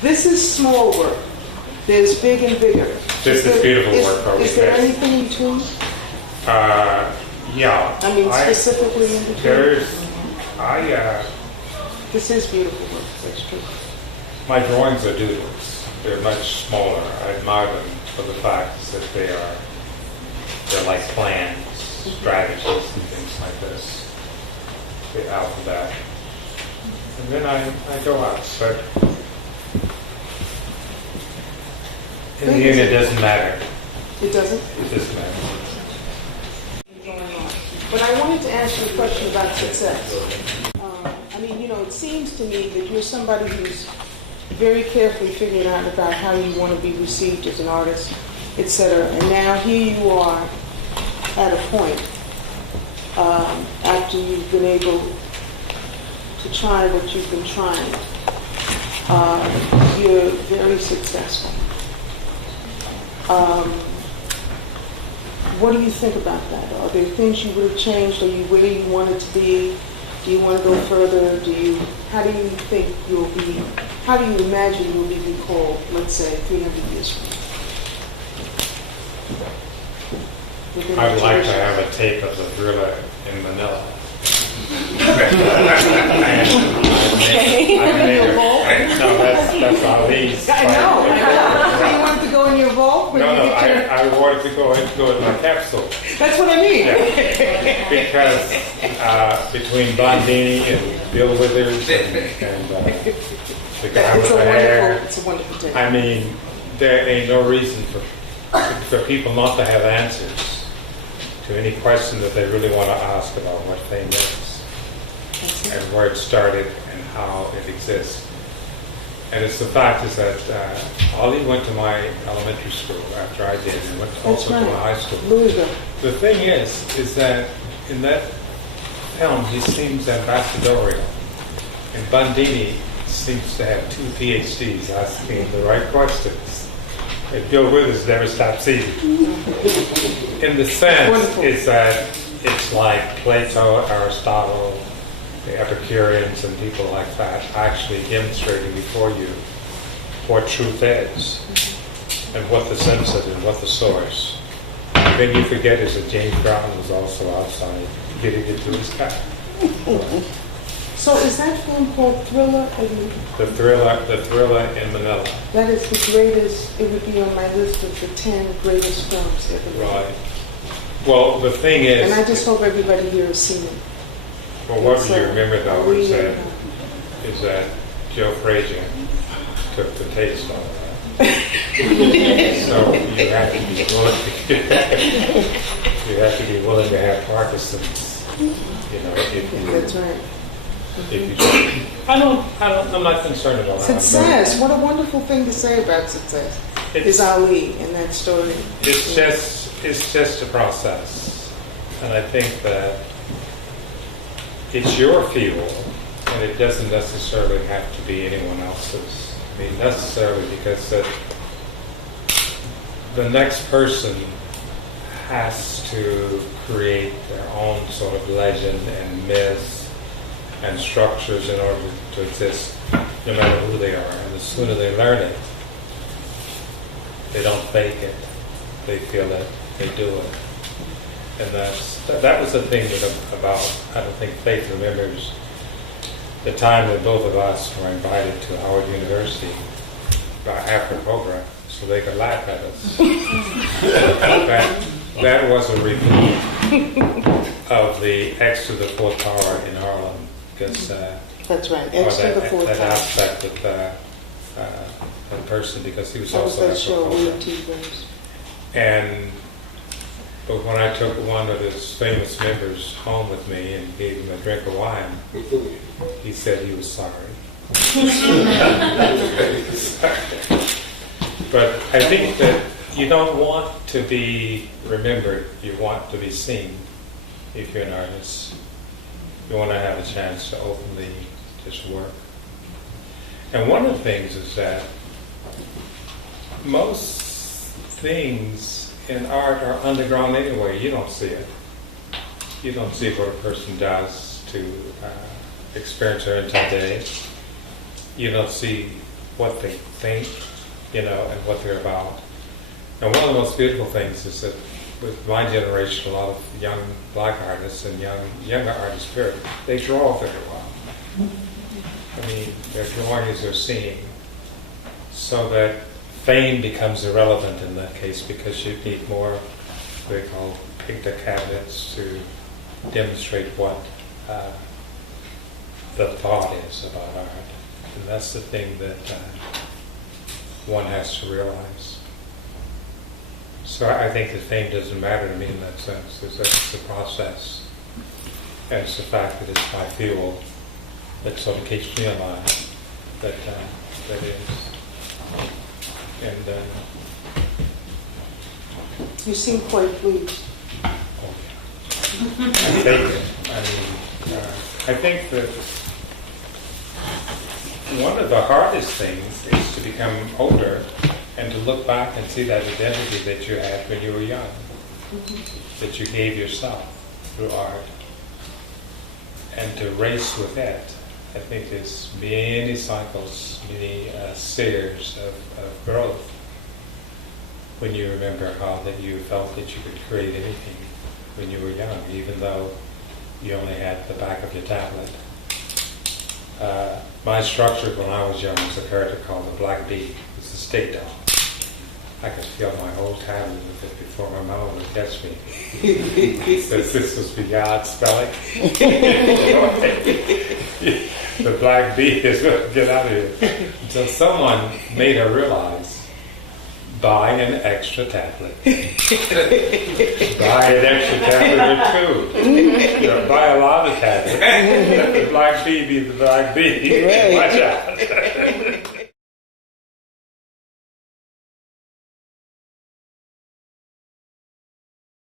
This is small work. There's big and bigger. This is beautiful work, Coach. Is there anything in between? Yeah. I mean, specifically in between? This is beautiful work, that's true. My drawings are doodles. They're much smaller. I admire them for the fact that they're like plans, strategies, and things like this. The alphabet. And then I go out. But in the end, it doesn't matter. It doesn't? It doesn't matter. But I wanted to ask you a question about success. I mean, it seems to me that you're somebody who's very carefully figured out about how you want to be received as an artist, etc. And now here you are at a point after you've been able to try what you've been trying. You're very successful. What do you think about that? Are there things you would have changed? Are you where you wanted to be? Do you want to go further? How do you think you'll be, how do you imagine you'll be recalled, let's say, 300 years from now? I would like to have a tape of the Thriller in Manila. No, that's Ali's. I know. So you want to go in your vault? No, I wanted to go in my capsule. That's what I mean. Yeah. Because between Bondini and Bill Withers and the guy with the hair, it's a wonderful tape. I mean, there ain't no reason for people not to have answers to any question that they really want to ask about what fame is and where it started and how it exists. And it's the fact is that Ali went to my elementary school after I did, and went also to my high school. Louisville. The thing is that in that film he seems ambassadorial, and Bondini seems to have 2 PhDs asking the right questions. And Bill Withers never stops eating. In the sense is that it's like Plato, Aristotle, the Epicureans and people like that actually demonstrating before you what truth is and what the sense is and what the source. And then you forget is that James Brown was also outside getting into his car. So is that film called Thriller? The Thriller in Manila. That is the greatest, it would be on my list of the 10 greatest films ever made. Right. Well, the thing is... And I just hope everybody here has seen it. Well, what you remember, though, is that Joe Frazier took the taste on that. So you have to be willing to have Parkinson's. That's right. I'm not concerned about that. Success. What a wonderful thing to say about success. Is Ali in that story. It's just a process. And I think that it's your field, and it doesn't necessarily have to be anyone else's. I mean, necessarily because the next person has to create their own sort of legend and myth and structures in order to exist, no matter who they are. And the sooner they learn it, they don't fake it. They feel it. They do it. And that was the thing about, I don't think, Faith remembers the time that both of us were invited to Howard University after the program so they could laugh at us. that was a repeat of the X to the 4th power in Harlem. Because, that's right, X to the 4th power. That aspect with that person, because he was also that show, But when I took one of his famous members home with me and gave him a drink of wine, he said he was sorry. But I think that you don't want to be remembered, you want to be seen if you're an artist. You want to have a chance to openly just work. And one of the things is that most things in art are underground anyway. You don't see it. You don't see what a person does to experience their entire day. You don't see what they think, and what they're about. And one of the most beautiful things is that with my generation, a lot of young black artists and younger artists, period, they draw very well. I mean, they're drawing as they're seeing, so that fame becomes irrelevant in that case because you need more, what they call picture cabinets to demonstrate what the thought is about art. And that's the thing that one has to realize. So I think that fame doesn't matter to me in that sense. It's the process. And it's the fact that it's my fuel that sort of keeps me alive. That is. And You seem quite pleased. oh yeah. I think it. I think that one of the hardest things is to become older and to look back and see that identity that you had when you were young, that you gave yourself through art, and to race with it. I think there's many cycles, many stairs of growth when you remember how that you felt that you could create anything when you were young, even though you only had the back of your tablet. My structure when I was young was a character called the Black Bee. It's a state dog. I could fill my whole tablet with it before my mother would catch me. Since this was beyond spelling. The Black Bee is going to get out of here. Until someone made her realize, buy an extra tablet. Buy an extra tablet or two. Buy a lot of tablets. Let the Black Bee be the Black Bee. Right. Watch out.